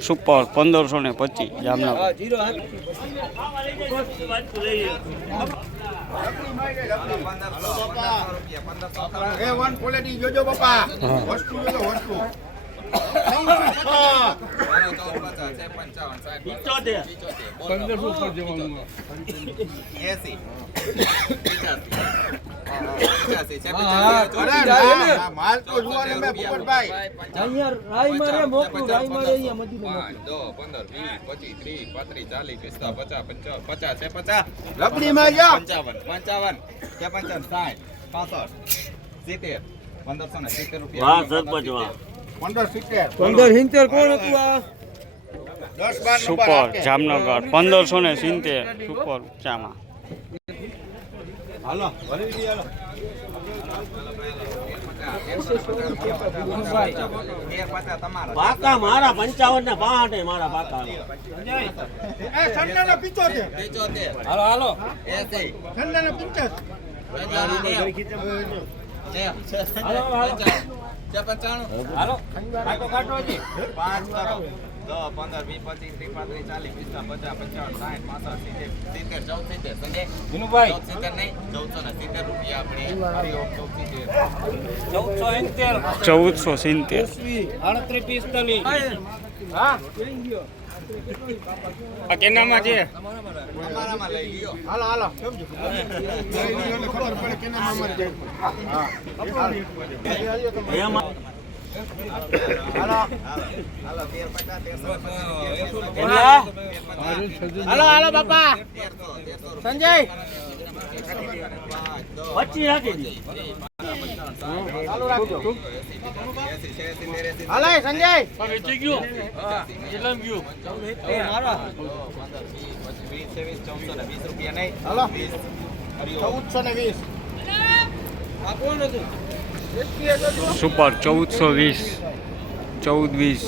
Super પંદરસો ને પચીસ જામનગર. પંદરસો જવાનું. માલ તો જુઓ ને ભૂપતભાઈ અહીંયા રાઈ મારે મોકલું રાઈ મારે અહીંયા મધ્યમાં મોકલું. છે પચાસ લપડીમાં જા પંચાવન પંચાવન કે પંચાવન સાઠ પાસઠ સિત્તેર પંદરસો ને સિત્તેર વાહ રૂપિયા સરપંચ વાહ કોણ સુપર જામનગર પંદરસો ને સિત્તેર સુપર ચામાં હાલો ભરી દી પાકા મારા પંચાવન ને પાંઠ મારા પિચોતેર. હાલો હાલો. પચીસ ચૌદસો ને સિત્તેર રૂપિયા આપણે હરિઓમ ચૌદસો સિત્તેર. ચૌદસો સિત્તેર. આડત્રીસ પિસ્તાલીસ. હા ગયો આ કેનામાં છે? તમારામાં લઈ લ્યો હાલો હાલો સમજો ખબર પડે કે ના મામા જાય એમાં હાલો હાલો બાપા. સંજય. પચીસ રાખી હાલો સંજય. વેચી ગયું. કેટલા ચૌદસો ને વીસ રૂપિયા નહીં હાલો. ચૌદસો વીસ આ કોણ હતું સુપર ચૌદસો વીસ. ચૌદ વીસ.